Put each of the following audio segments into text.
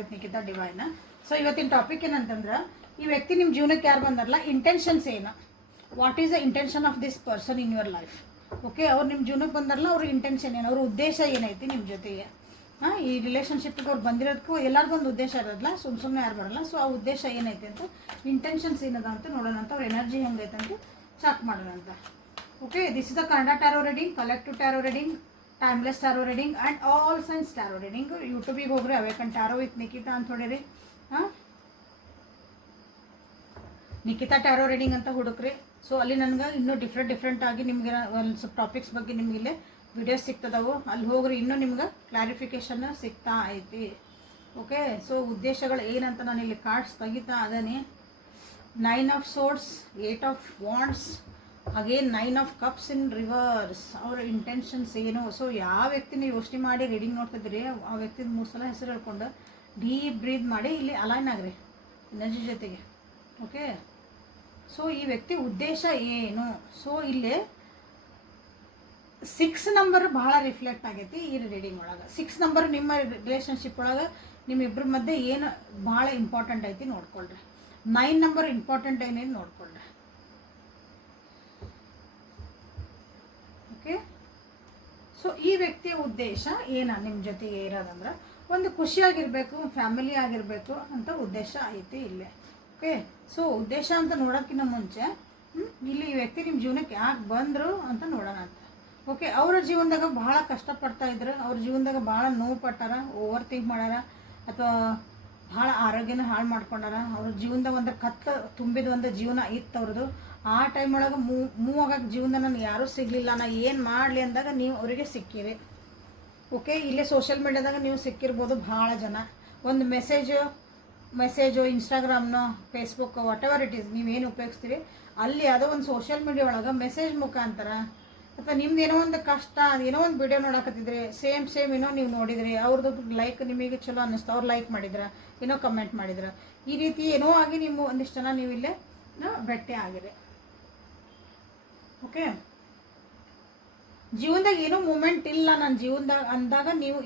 With Nikhita Divine. So ಇವತ್ತಿನ topic ಏನಂತಂದ್ರೆ, ಈ ವ್ಯಕ್ತಿ ನಿಮ್ಮ ಜೀವನಕ್ಕೆ ಯಾರು ಬಂದಾರಲ್ಲ, ಇಂಟೆನ್ಷನ್ಸ್ ಏನು, what is the intention of this person in your life. Okay, ಅವ್ರು ನಿಮ್ಮ ಜೀವನಕ್ಕೆ ಬಂದಾರಲ್ಲ, ಅವ್ರ ಇಂಟೆನ್ಷನ್ ಏನು, ಅವ್ರ ಉದ್ದೇಶ ಏನೈತಿ ನಿಮ್ಮ ಜೊತೆಗೆ. ಈ ರಿಲೇಷನ್ಶಿಪ್ಗೆ ಅವ್ರು ಬಂದಿರೋದಕ್ಕೂ ಎಲ್ಲರಿಗೂ ಒಂದು ಉದ್ದೇಶ ಇರೋದಿಲ್ಲ, ಸುಮ್ಮನೆ ಯಾರು ಬರಲ್ಲ. ಸೊ ಆ ಉದ್ದೇಶ ಏನೈತೆ ಅಂತ, ಇಂಟೆನ್ಷನ್ಸ್ ಏನದ ಅಂತ ನೋಡೋಣ ಅಂತ, ಅವ್ರ ಎನರ್ಜಿ ಹೆಂಗೈತೆ ಅಂತ ಚೆಕ್ ಮಾಡೋಣ ಅಂತ. Okay, this is the Kannada tarot reading, collective tarot reading, timeless tarot reading and all signs tarot reading. ಯೂಟ್ಯೂಬಿಗೆ ಹೋಗ್ರಿ, ಅವೇಕನ್ ಟ್ಯಾರೋ ವಿತ್ ನಿಖಿತಾ ಅಂತ ಹೊಡೀರಿ. ನಿಖಿತಾ ಟ್ಯಾರೋ ರೀಡಿಂಗ್ ಅಂತ ಹುಡುಕ್ರಿ. ಸೊ ಅಲ್ಲಿ ನನಗೆ ಇನ್ನೂ ಡಿಫ್ರೆಂಟ್ ಆಗಿ ನಿಮಗೆ ಒಂದು ಸ್ವಲ್ಪ ಟಾಪಿಕ್ಸ್ ಬಗ್ಗೆ ನಿಮ್ಗೆ ಇಲ್ಲೇ ವಿಡಿಯೋಸ್ ಸಿಗ್ತದವು, ಅಲ್ಲಿ ಹೋಗ್ರಿ, ಇನ್ನೂ ನಿಮ್ಗೆ ಕ್ಲಾರಿಫಿಕೇಷನ್ ಸಿಗ್ತಾ ಐತಿ. ಓಕೆ, ಸೊ ಉದ್ದೇಶಗಳು ಏನಂತ ನಾನು ಇಲ್ಲಿ ಕಾರ್ಡ್ಸ್ ತೆಗಿತಾ ಅದನ್ನೇ. 9 of swords, 8 of wands, again 9 of cups in reverse. ಅವ್ರ ಇಂಟೆನ್ಷನ್ಸ್ ಏನು. ಸೊ ಯಾವ ವ್ಯಕ್ತಿನ ಯೋಚನೆ ಮಾಡಿ ರೀಡಿಂಗ್ ನೋಡ್ತಿದ್ರಿ, ಆ ವ್ಯಕ್ತಿದ 3 ಸಲ ಹೆಸರು ಹೇಳ್ಕೊಂಡು ಡೀಪ್ ಬ್ರೀತ್ ಮಾಡಿ ಇಲ್ಲಿ ಅಲೈನ್ ಆಗ್ರಿ ಎನರ್ಜಿ ಜೊತೆಗೆ. ಓಕೆ, ಸೊ ಈ ವ್ಯಕ್ತಿ ಉದ್ದೇಶ ಏನು. ಸೊ ಇಲ್ಲಿ 6 ನಂಬರ್ ಭಾಳ ರಿಫ್ಲೆಕ್ಟ್ ಆಗೈತಿ ಈ ರೀಡಿಂಗ್ ಒಳಗೆ. 6 ನಂಬರ್ ನಿಮ್ಮ ರಿಲೇಷನ್ಶಿಪ್ ಒಳಗೆ ನಿಮ್ಮಿಬ್ಬರ ಮಧ್ಯೆ ಏನು ಭಾಳ ಇಂಪಾರ್ಟೆಂಟ್ ಐತಿ ನೋಡ್ಕೊಳ್ರಿ. 9 ನಂಬರ್ ಇಂಪಾರ್ಟೆಂಟ್ ಏನೇನು ನೋಡ್ಕೊಳ್ರಿ. ಓಕೆ, ಸೊ ಈ ವ್ಯಕ್ತಿಯ ಉದ್ದೇಶ ಏನ ನಿಮ್ಮ ಜೊತೆಗೆ ಇರೋದಂದ್ರೆ, ಒಂದು ಖುಷಿಯಾಗಿರಬೇಕು, ಫ್ಯಾಮಿಲಿ ಆಗಿರಬೇಕು ಅಂತ ಉದ್ದೇಶ ಐತಿ ಇಲ್ಲೇ. ಓಕೆ, ಸೊ ಉದ್ದೇಶ ಅಂತ ನೋಡೋಕ್ಕಿಂತ ಮುಂಚೆ ಇಲ್ಲಿ ಈ ವ್ಯಕ್ತಿ ನಿಮ್ಮ ಜೀವನಕ್ಕೆ ಯಾಕೆ ಬಂದರು ಅಂತ ನೋಡೋಣ ಅಂತ. ಓಕೆ, ಅವ್ರ ಜೀವನದಾಗ ಭಾಳ ಕಷ್ಟಪಡ್ತಾ ಇದ್ರು, ಅವ್ರ ಜೀವನದಾಗ ಭಾಳ ನೋವು ಪಟ್ಟಾರ, ಓವರ್ ಥಿಂಕ್ ಮಾಡ್ಯಾರ, ಅಥವಾ ಭಾಳ ಆರೋಗ್ಯನ ಹಾಳು ಮಾಡ್ಕೊಂಡಾರ. ಅವ್ರ ಜೀವನದಾಗ ಒಂದು ಕತ್ತು ತುಂಬಿದ ಒಂದು ಜೀವನ ಇತ್ತು ಅವ್ರದ್ದು. ಆ ಟೈಮ್ ಒಳಗೆ ಮೂವ್ ಆಗೋಕ್ಕೆ ಜೀವನ ನನಗೆ ಯಾರೂ ಸಿಗಲಿಲ್ಲ, ನಾ ಏನು ಮಾಡಲಿ ಅಂದಾಗ ನೀವು ಅವರಿಗೆ ಸಿಕ್ಕಿರಿ. ಓಕೆ, ಇಲ್ಲೇ ಸೋಷಿಯಲ್ ಮೀಡ್ಯಾದಾಗ ನೀವು ಸಿಕ್ಕಿರ್ಬೋದು ಭಾಳ ಜನ. ಒಂದು ಮೆಸೇಜು ಇನ್ಸ್ಟಾಗ್ರಾಮ್ನೋ Facebook whatever it is, ನೀವೇನು ಉಪಯೋಗಿಸ್ತೀರಿ ಅಲ್ಲಿ ಯಾವುದೋ ಒಂದು ಸೋಷಿಯಲ್ ಮೀಡಿಯಾ ಒಳಗೆ ಮೆಸೇಜ್ ಮುಖಾಂತರ, ಅಥವಾ ನಿಮ್ದು ಏನೋ ಒಂದು ಕಷ್ಟ, ಏನೋ ಒಂದು ವಿಡಿಯೋ ನೋಡಕತ್ತಿದ್ರಿ, ಸೇಮ್ ಏನೋ ನೀವು ನೋಡಿದ್ರಿ, ಅವ್ರದ್ದು ಲೈಕ್ ನಿಮಗೆ ಚಲೋ ಅನ್ನಿಸ್ತು, ಅವ್ರು ಲೈಕ್ ಮಾಡಿದ್ರ, ಏನೋ ಕಮೆಂಟ್ ಮಾಡಿದ್ರ, ಈ ರೀತಿ ಏನೋ ಆಗಿ ನೀವು ಒಂದಿಷ್ಟು ಜನ ನೀವು ಇಲ್ಲೇ ಭೇಟಿ ಆಗಿರಿ. ಓಕೆ, ಜೀವನದಾಗ ಏನೋ ಮೂಮೆಂಟ್ ಇಲ್ಲ ನನ್ನ ಜೀವನದಾಗ ಅಂದಾಗ ನೀವು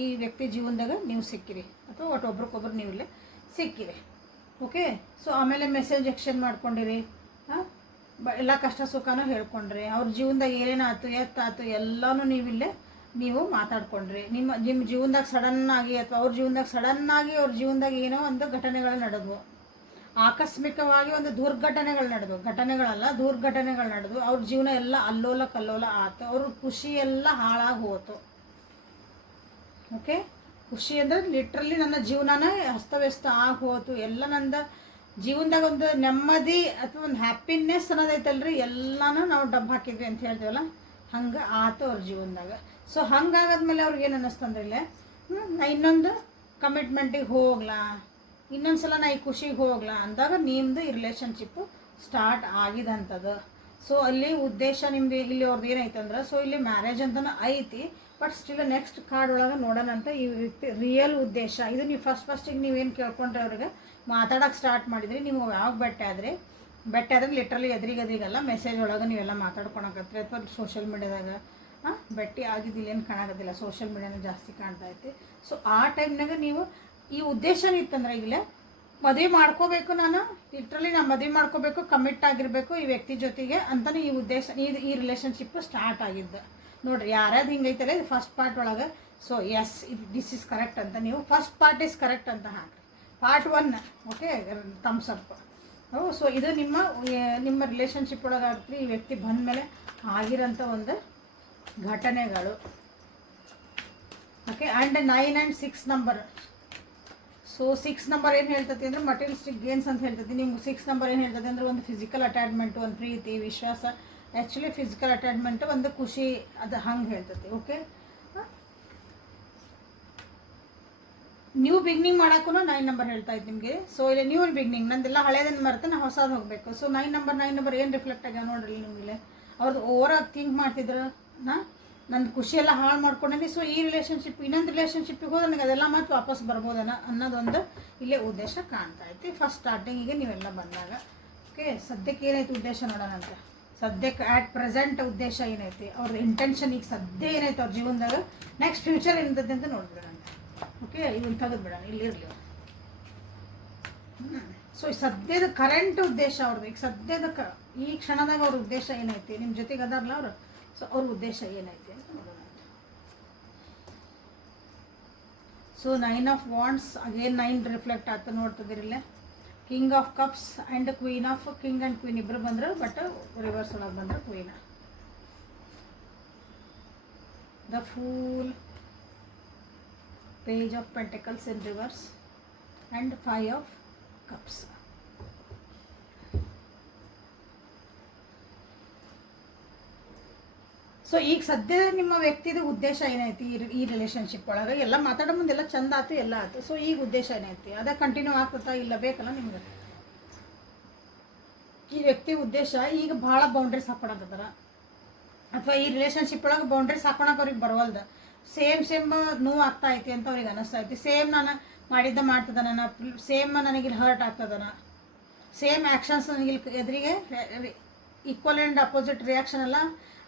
ಈ ವ್ಯಕ್ತಿ ಜೀವನದಾಗ ನೀವು ಸಿಕ್ಕಿರಿ, ಅಥವಾ ಒಬ್ಬರಿಗೊಬ್ರು ನೀವು ಇಲ್ಲೇ ಸಿಕ್ಕಿರಿ. ಓಕೆ, ಸೊ ಆಮೇಲೆ ಮೆಸೇಜ್ ಎಕ್ಸ್ಚೇಂಜ್ ಮಾಡ್ಕೊಂಡಿರಿ, ಎಲ್ಲ ಕಷ್ಟ ಸುಖನೂ ಹೇಳ್ಕೊಂಡ್ರಿ, ಅವ್ರ ಜೀವನದಾಗ ಏನೇನಾಯ್ತು ಎತ್ತಾಯ್ತು ಎಲ್ಲನೂ ನೀವು ಮಾತಾಡ್ಕೊಂಡ್ರಿ. ನಿಮ್ಮ ಜೀವನದಾಗ ಸಡನ್ನಾಗಿ ಅಥವಾ ಅವ್ರ ಜೀವನದಾಗ ಸಡನ್ನಾಗಿ ಅವ್ರ ಜೀವನದಾಗ ಏನೋ ಒಂದು ಘಟನೆಗಳು ನಡೆದ್ವು, ಆಕಸ್ಮಿಕವಾಗಿ ಒಂದು ದುರ್ಘಟನೆಗಳು ನಡೆದ್ವು. ಅವ್ರ ಜೀವನ ಎಲ್ಲ ಅಲ್ಲೋಲ ಕಲ್ಲೋಲ ಆಯ್ತು, ಅವ್ರ ಖುಷಿ ಎಲ್ಲ ಹಾಳಾಗಿ ಹೋಯ್ತು. ಓಕೆ, ಖುಷಿ ಅಂದರೆ ಲಿಟ್ರಲಿ ನನ್ನ ಜೀವನನೇ ಅಸ್ತವ್ಯಸ್ತ ಆಗಿ ಹೋಯ್ತು, ಎಲ್ಲ ನಂದು ಜೀವನದಾಗ ಒಂದು ನೆಮ್ಮದಿ ಅಥವಾ ಒಂದು ಹ್ಯಾಪಿನೆಸ್ ಅನ್ನೋದೈತಲ್ರಿ, ಎಲ್ಲನೂ ನಾವು ಡಬ್ಬ ಹಾಕಿದ್ವಿ ಅಂತ ಹೇಳ್ತೀವಲ್ಲ, ಹಂಗೆ ಆಯ್ತು ಅವ್ರ ಜೀವನದಾಗ. ಸೊ ಹಂಗಾಗದ್ಮೇಲೆ ಅವ್ರಿಗೇನು ಅನ್ನಿಸ್ತಂದ್ರೆ ಇಲ್ಲೇ ನಾ ಇನ್ನೊಂದು ಕಮಿಟ್ಮೆಂಟಿಗೆ ಹೋಗ್ಲಾ, ಇನ್ನೊಂದು ಸಲ ನಾ ಈ ಖುಷಿಗೆ ಹೋಗ್ಲಾ ಅಂದಾಗ ನಿಮ್ಮದು ಈ ರಿಲೇಷನ್ಶಿಪ್ಪು ಸ್ಟಾರ್ಟ್ ಆಗಿದಂಥದ್ದು. ಸೊ ಅಲ್ಲಿ ಉದ್ದೇಶ ನಿಮ್ಮದು ಇಲ್ಲಿ ಅವ್ರದ್ದು ಏನೈತಂದ್ರೆ, ಸೊ ಇಲ್ಲಿ ಮ್ಯಾರೇಜ್ ಅಂತಲೂ ಐತಿ, ಬಟ್ ಸ್ಟಿಲ್ ನೆಕ್ಸ್ಟ್ ಕಾರ್ಡ್ ಒಳಗೆ ನೋಡೋಣ ಅಂತ ಈ ರಿಯಲ್ ಉದ್ದೇಶ ಇದು. ನೀವು ಫಸ್ಟಿಗೆ ನೀವೇನು ಕೇಳ್ಕೊಂಡ್ರೆ ಅವ್ರಿಗೆ ಮಾತಾಡೋಕೆ ಸ್ಟಾರ್ಟ್ ಮಾಡಿದ್ರಿ, ನೀವು ಯಾವಾಗ ಭೇಟಿ ಆದ್ರೆ ಲಿಟ್ರಲಿ ಎದುರಿಗಲ್ಲ, ಮೆಸೇಜ್ ಒಳಗೆ ನೀವೆಲ್ಲ ಮಾತಾಡ್ಕೊಳಕತ್ರಿ, ಅಥವಾ ಸೋಷಿಯಲ್ ಮೀಡ್ಯಾದಾಗ ಭೇಟಿ ಆಗಿದ್ದಿಲ್ಲ, ಏನು ಕಾಣೋದಿಲ್ಲ, ಸೋಷಿಯಲ್ ಮೀಡ್ಯಾನ ಜಾಸ್ತಿ ಕಾಣ್ತಾ ಐತಿ. ಸೊ ಆ ಟೈಮ್ನಾಗ ನೀವು ಈ ಉದ್ದೇಶ ಇತ್ತಂದ್ರೆ ಈಗಲೇ ಮದುವೆ ಮಾಡ್ಕೋಬೇಕು, ನಾನು ಮದುವೆ ಮಾಡ್ಕೋಬೇಕು, ಕಮಿಟ್ ಆಗಿರಬೇಕು ಈ ವ್ಯಕ್ತಿ ಜೊತೆಗೆ ಅಂತಲೇ ಈ ಉದ್ದೇಶ, ಈ ರಿಲೇಷನ್ಶಿಪ್ ಸ್ಟಾರ್ಟ್ ಆಗಿದ್ದು ನೋಡ್ರಿ. ಯಾರ್ಯಾರು ಹಿಂಗೈತಲ್ಲ ಇದು ಫಸ್ಟ್ ಪಾರ್ಟ್ ಒಳಗೆ. So yes this is correct ಅಂತ ನೀವು ಫಸ್ಟ್ ಪಾರ್ಟ್ ಇಸ್ ಕರೆಕ್ಟ್ ಅಂತ ಹಾಕ್ರಿ. Part 1 okay, thumbs up. So ಇದು ನಿಮ್ಮ ರಿಲೇಷನ್ಶಿಪ್ ಒಳಗೆ ಆಗ್ತದೆ ಈ ವ್ಯಕ್ತಿ ಬಂದ ಮೇಲೆ ಆಗಿರೋಂಥ ಒಂದು ಘಟನೆಗಳು. Okay, and 9 and 6 number. So 6 number ಏನು ಹೇಳ್ತೈತಿ ಅಂದರೆ ಮಟೀರಿಯಲಿಸ್ಟಿಕ್ ಗೇನ್ಸ್ ಅಂತ ಹೇಳ್ತೈತಿ. ನಿಮ್ಗೆ 6 ನಂಬರ್ ಏನು ಹೇಳ್ತೈತಿ ಅಂದರೆ ಒಂದು ಫಿಸಿಕಲ್ ಅಟ್ಯಾಚ್ಮೆಂಟು, ಒಂದು ಪ್ರೀತಿ ವಿಶ್ವಾಸ, ಆ್ಯಕ್ಚುಲಿ ಫಿಸಿಕಲ್ ಅಟ್ಯಾಚ್ಮೆಂಟು, ಒಂದು ಖುಷಿ, ಅದು ಹಂಗೆ ಹೇಳ್ತೈತಿ. ಓಕೆ, ನ್ಯೂ ಬಿಗ್ನಿಂಗ್ ಮಾಡೋಕ್ಕೂ 9 ನಂಬರ್ ಹೇಳ್ತಾ ಇತ್ತು ನಿಮಗೆ. ಸೊ ಇಲ್ಲಿ ನ್ಯೂ ಬಿಗ್ನಿಂಗ್, ನಂದೆಲ್ಲ ಹಳೇದನ್ನು ಮರೆತು ನಾವು ಹೊಸದು ಹೋಗಬೇಕು. ಸೊ 9 ನಂಬರ್ ಏನು ರಿಫ್ಲೆಕ್ಟ್ ಆಗ್ಯಾವ ನೋಡ್ರಿ ನಿಮಗೆ. ಅವ್ರದ್ದು ಓವರಾಗಿ ಥಿಂಕ್ ಮಾಡ್ತಿದ್ರು, ನನ್ನ ಖುಷಿಯೆಲ್ಲ ಹಾಳು ಮಾಡ್ಕೊಂಡೀನಿ. ಸೊ ಈ ರಿಲೇಷನ್ಶಿಪ್ ಇನ್ನೊಂದು ರಿಲೇಷನ್ಶಿಪ್ಪಿಗೆ ಹೋದ್ರೆ ನನಗೆ ಅದೆಲ್ಲ ಮತ್ತೆ ವಾಪಸ್ ಬರ್ಬೋದನ್ನ ಅನ್ನೋದೊಂದು ಇಲ್ಲೇ ಉದ್ದೇಶ ಕಾಣ್ತಾ ಐತಿ ಫಸ್ಟ್ ಸ್ಟಾರ್ಟಿಂಗಿಗೆ ನೀವೆಲ್ಲ ಬಂದಾಗ. ಓಕೆ, ಸದ್ಯಕ್ಕೆ ಏನೈತಿ ಉದ್ದೇಶ ನೋಡೋಣ ಅಂತ. ಸದ್ಯಕ್ಕೆ ಆಟ್ ಪ್ರೆಸೆಂಟ್ ಉದ್ದೇಶ ಏನೈತಿ, ಅವ್ರ ಇಂಟೆನ್ಷನ್ ಈಗ ಸದ್ಯ ಏನೈತೆ ಅವ್ರ ಜೀವನದಾಗ, ನೆಕ್ಸ್ಟ್ ಫ್ಯೂಚರ್ ಏನಿದೆ ಅಂತ ನೋಡ್ಬಿಡೋಣ. ಓಕೆ, ಇವನ್ ತೆಗೆದು ಬಿಡೋಣ, ಇಲ್ಲಿರಲಿ. ಸೊ ಸದ್ಯದ ಕರೆಂಟ್ ಉದ್ದೇಶ ಅವ್ರದ್ದು, ಈಗ ಸದ್ಯದ ಈ ಕ್ಷಣದಾಗ ಅವ್ರ ಉದ್ದೇಶ ಏನೈತಿ, ನಿಮ್ಮ ಜೊತೆಗೆ ಅದಾರಲ್ಲ ಅವರು, ಸೊ ಅವ್ರ ಉದ್ದೇಶ ಏನೈತಿ ಅಂತ ನೋಡೋಣ. So 9 of wands again 9 reflect ಆಗ್ತಾ ನೋಡ್ತಿದ್ದೀರಿಲ್ಲ. King of cups and queen of, king and queen ಇಬ್ಬರು ಬಂದರು, ಬಟ್ ರಿವರ್ಸ್ ಒಳಗೆ ಬಂದರು queen. The fool, page of pentacles in reverse and 5 of cups. So ಈಗ ಸದ್ಯ ನಿಮ್ಮ ವ್ಯಕ್ತಿದ ಉದ್ದೇಶ ಏನೈತಿ ಈ ರಿಲೇಷನ್ಶಿಪ್ ಒಳಗೆ? ಎಲ್ಲ ಮಾತಾಡೋ ಮುಂದೆಲ್ಲ ಚಂದ ಆಯ್ತು, ಎಲ್ಲ ಆಯ್ತು. ಸೊ ಈಗ ಉದ್ದೇಶ ಏನೈತಿ, ಅದೇ ಕಂಟಿನ್ಯೂ ಆಗ್ತತಾ ಇಲ್ಲ ಬೇಕಲ್ಲ ನಿಮ್ಗೆ? ಈ ವ್ಯಕ್ತಿ ಉದ್ದೇಶ ಈಗ ಭಾಳ ಬೌಂಡ್ರೀಸ್ ಹಾಕೊಳಕತ್ತಾರ, ಅಥವಾ ಈ ರಿಲೇಷನ್ಶಿಪ್ ಒಳಗೆ ಬೌಂಡ್ರೀಸ್ ಹಾಕೊಳಕ್ಕೆ ಅವ್ರಿಗೆ ಬರವಲ್ದು. ಸೇಮ್ ನೋವು ಆಗ್ತಾ ಐತಿ ಅಂತ ಅವ್ರಿಗೆ ಅನ್ನಿಸ್ತಾ ಐತಿ. ಸೇಮ್ ನಾನು ಮಾಡಿದ್ದ ಮಾಡ್ತದನ, ಸೇಮ್ ನನಗಿಲ್ಲಿ ಹರ್ಟ್ ಆಗ್ತದನ, ಸೇಮ್ ಆ್ಯಕ್ಷನ್ಸ್ ನನಗಿಲ್ಲಿ ಎದುರಿಗೆ ಈಕ್ವಲ್ ಆ್ಯಂಡ್ ಅಪೋಸಿಟ್ ರಿಯಾಕ್ಷನ್ ಅಲ್ಲ,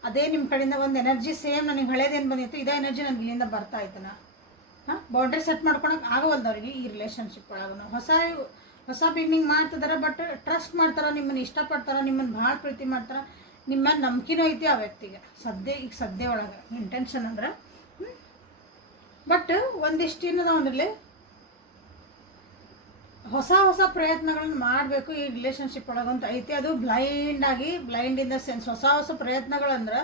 ಅದೇ ನಿಮ್ಮ ಕಡೆಯಿಂದ ಒಂದು ಎನರ್ಜಿ ಸೇಮ್ ನನಗೆ ಹಳೇದೇನು ಬಂದಿತ್ತು ಇದೇ ಎನರ್ಜಿ ನನಗೆ ಇಲ್ಲಿಂದ ಬರ್ತಾ ಇತ್ತನ. ಬೌಂಡ್ರಿ ಸೆಟ್ ಮಾಡ್ಕೊಳಕ್ಕೆ ಆಗವಲ್ದು ಅವ್ರಿಗೆ ಈ ರಿಲೇಷನ್ಶಿಪ್ ಒಳಗೂ. ಹೊಸ ಬಿಗಿನಿಂಗ್ ಮಾಡ್ತಿದಾರೆ, ಬಟ್ ಟ್ರಸ್ಟ್ ಮಾಡ್ತಾರೆ, ನಿಮ್ಮನ್ನು ಇಷ್ಟಪಡ್ತಾರೆ, ನಿಮ್ಮನ್ನು ಭಾಳ ಪ್ರೀತಿ ಮಾಡ್ತಾರೆ, ನಿಮ್ಮ ನಂಬಿಕೆನೂ ಐತಿ ಆ ವ್ಯಕ್ತಿಗೆ ಈಗ ಸದ್ಯ ಒಳಗೆ ಇಂಟೆನ್ಷನ್ ಅಂದ್ರೆ. ಬಟ್ ಒಂದಿಷ್ಟು ಏನದವನಲ್ಲಿ ಹೊಸ ಪ್ರಯತ್ನಗಳನ್ನ ಮಾಡಬೇಕು ಈ ರಿಲೇಷನ್ಶಿಪ್ ಒಳಗಂತ ಐತಿ. ಅದು ಬ್ಲೈಂಡ್ ಇನ್ ದ ಸೆನ್ಸ್ ಹೊಸ ಪ್ರಯತ್ನಗಳಂದ್ರೆ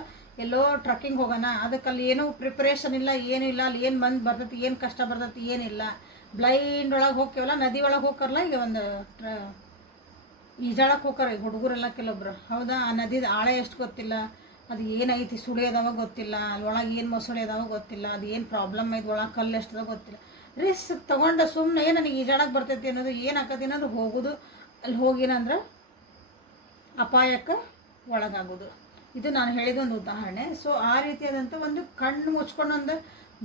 ಎಲ್ಲೋ ಟ್ರಕ್ಕಿಂಗ್ ಹೋಗೋಣ, ಅದಕ್ಕೆ ಅಲ್ಲಿ ಏನೂ ಪ್ರಿಪ್ರೇಷನ್ ಇಲ್ಲ, ಏನೂ ಇಲ್ಲ, ಅಲ್ಲಿ ಏನು ಬಂದು ಬರ್ತೈತಿ, ಏನು ಕಷ್ಟ ಬರ್ತೈತಿ ಏನಿಲ್ಲ, ಬ್ಲೈಂಡ್ ಒಳಗೆ ಹೋಗ್ತೀವಲ್ಲ, ನದಿ ಒಳಗೆ ಹೋಗ್ತಾರಲ್ಲ, ಈಗ ಒಂದು ಈಜಾಳಕ್ಕೆ ಹೋಗ್ತಾರೆ ಈಗ ಹುಡುಗರೆಲ್ಲ ಕೆಲವೊಬ್ರು, ಹೌದಾ? ಆ ನದಿದ ಆಳ ಎಷ್ಟು ಗೊತ್ತಿಲ್ಲ, ಅದು ಏನೈತಿ, ಸುಳಿ ಅದಾವ ಗೊತ್ತಿಲ್ಲ, ಅಲ್ಲಿ ಒಳಗೆ ಏನು ಮೊಸಳೆ ಅದಾವ ಗೊತ್ತಿಲ್ಲ, ಅದು ಏನು ಪ್ರಾಬ್ಲಮ್ ಐತೆ, ಒಳಗೆ ಕಲ್ಲು ಎಷ್ಟದ ಗೊತ್ತಿಲ್ಲ, ರಿಸ್ಕ್ ತೊಗೊಂಡು ಸುಮ್ಮನೆ ನನಗೆ ಈಜಾಡಕ್ಕೆ ಬರ್ತೈತಿ ಅನ್ನೋದು ಏನು ಆಕತಿ ಅನ್ನೋದು ಹೋಗೋದು, ಅಲ್ಲಿ ಹೋಗಿನಂದ್ರೆ ಅಪಾಯಕ್ಕೆ ಒಳಗಾಗೋದು. ಇದು ನಾನು ಹೇಳಿದ ಒಂದು ಉದಾಹರಣೆ. ಸೊ ಆ ರೀತಿಯಾದಂಥ ಒಂದು ಕಣ್ಣು ಮುಚ್ಕೊಂಡು ಒಂದು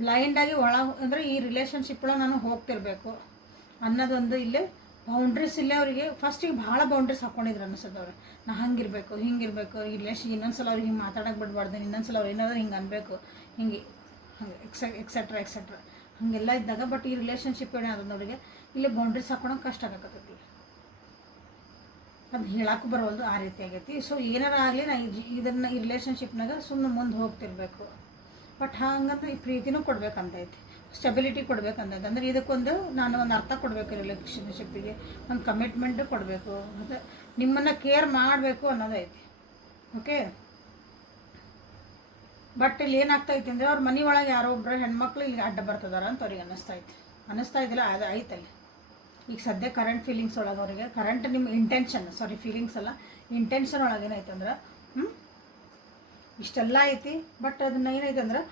ಬ್ಲೈಂಡಾಗಿ ಅಂದರೆ ಈ ರಿಲೇಷನ್ಶಿಪ್ ಒಳಗೆ ನಾನು ಹೋಗ್ತಿರ್ಬೇಕು ಅನ್ನೋದೊಂದು ಇಲ್ಲೇ ಬೌಂಡ್ರೀಸ್ ಇಲ್ಲೇ ಅವರಿಗೆ ಫಸ್ಟಿಗೆ ಭಾಳ ಬೌಂಡ್ರೀಸ್ ಹಾಕ್ಕೊಂಡಿದ್ರು ಅನಿಸೋದವ್ರು. ನಾ ಹಿಂಗಿರಬೇಕು ಈ ರಿಲೇಷನ್ ಇನ್ನೊಂದ್ಸಲ ಅವ್ರಿಗೆ ಹಿಂಗೆ ಮಾತಾಡೋಕೆ ಬಿಡಬಾರ್ದು, ಇನ್ನೊಂದ್ಸಲ ಅವ್ರು ಏನಾದರೂ ಹಿಂಗೆ ಅನ್ಬೇಕು, ಹಂಗೆ ಎಕ್ಸೆಟ್ರಾ ಹಾಗೆಲ್ಲ ಇದ್ದಾಗ. ಬಟ್ ಈ ರಿಲೇಷನ್ಶಿಪ್ ಏನಾದ್ರು ಅವರಿಗೆ ಇಲ್ಲಿ ಬೌಂಡ್ರೀಸ್ ಹಾಕೊಳಕ್ಕೆ ಕಷ್ಟ ಆಗತ್ತೈತಿ, ಅದು ಹೇಳಕ್ಕೂ ಬರೋಲ್ದು, ಆ ರೀತಿ ಆಗೈತಿ. ಸೊ ಏನಾರ ಆಗಲಿ ನಾ ಈ ರಿಲೇಷನ್ಶಿಪ್ನಾಗ ಸುಮ್ಮನೆ ಮುಂದೆ ಹೋಗ್ತಿರ್ಬೇಕು. ಬಟ್ ಹಂಗಂದ್ರೆ ಈ ಪ್ರೀತಿನೂ ಕೊಡ್ಬೇಕಂತೈತಿ, ಸ್ಟೆಬಿಲಿಟಿ ಕೊಡ್ಬೇಕಂತೈತಿ. ಅಂದರೆ ಇದಕ್ಕೊಂದು ನಾನು ಒಂದು ಅರ್ಥ ಕೊಡಬೇಕು, ರಿಲೇಷನ್ಶಿಪ್ಪಿಗೆ ಒಂದು ಕಮಿಟ್ಮೆಂಟು ಕೊಡಬೇಕು, ಮತ್ತು ನಿಮ್ಮನ್ನು ಕೇರ್ ಮಾಡಬೇಕು ಅನ್ನೋದೈತಿ. ಓಕೆ, ಬಟ್ ಇಲ್ಲಿ ಏನಾಗ್ತೈತಿ ಅಂದರೆ ಅವ್ರ ಮನೆ ಒಳಗೆ ಯಾರೋ ಒಬ್ಬರು ಹೆಣ್ಮಕ್ಳು ಇಲ್ಲಿ ಅಡ್ಡ ಬರ್ತದಾರ ಅಂತ ಅವ್ರಿಗೆ ಅನ್ನಿಸ್ತಾ ಇದ್ದಿಲ್ಲ, ಅದು ಐತಲ್ಲಿ ಈಗ ಸದ್ಯ ಕರೆಂಟ್ ಫೀಲಿಂಗ್ಸ್ ಒಳಗೆ ಅವರಿಗೆ ಕರೆಂಟ್ ನಿಮ್ಮ ಫೀಲಿಂಗ್ಸ್ ಅಲ್ಲ, ಇಂಟೆನ್ಷನ್ ಒಳಗೆ ಏನೈತೆ ಅಂದ್ರೆ ಇಷ್ಟೆಲ್ಲ ಐತಿ. ಬಟ್ ಅದನ್ನ ಏನೈತೆ ಅಂದ್ರೆ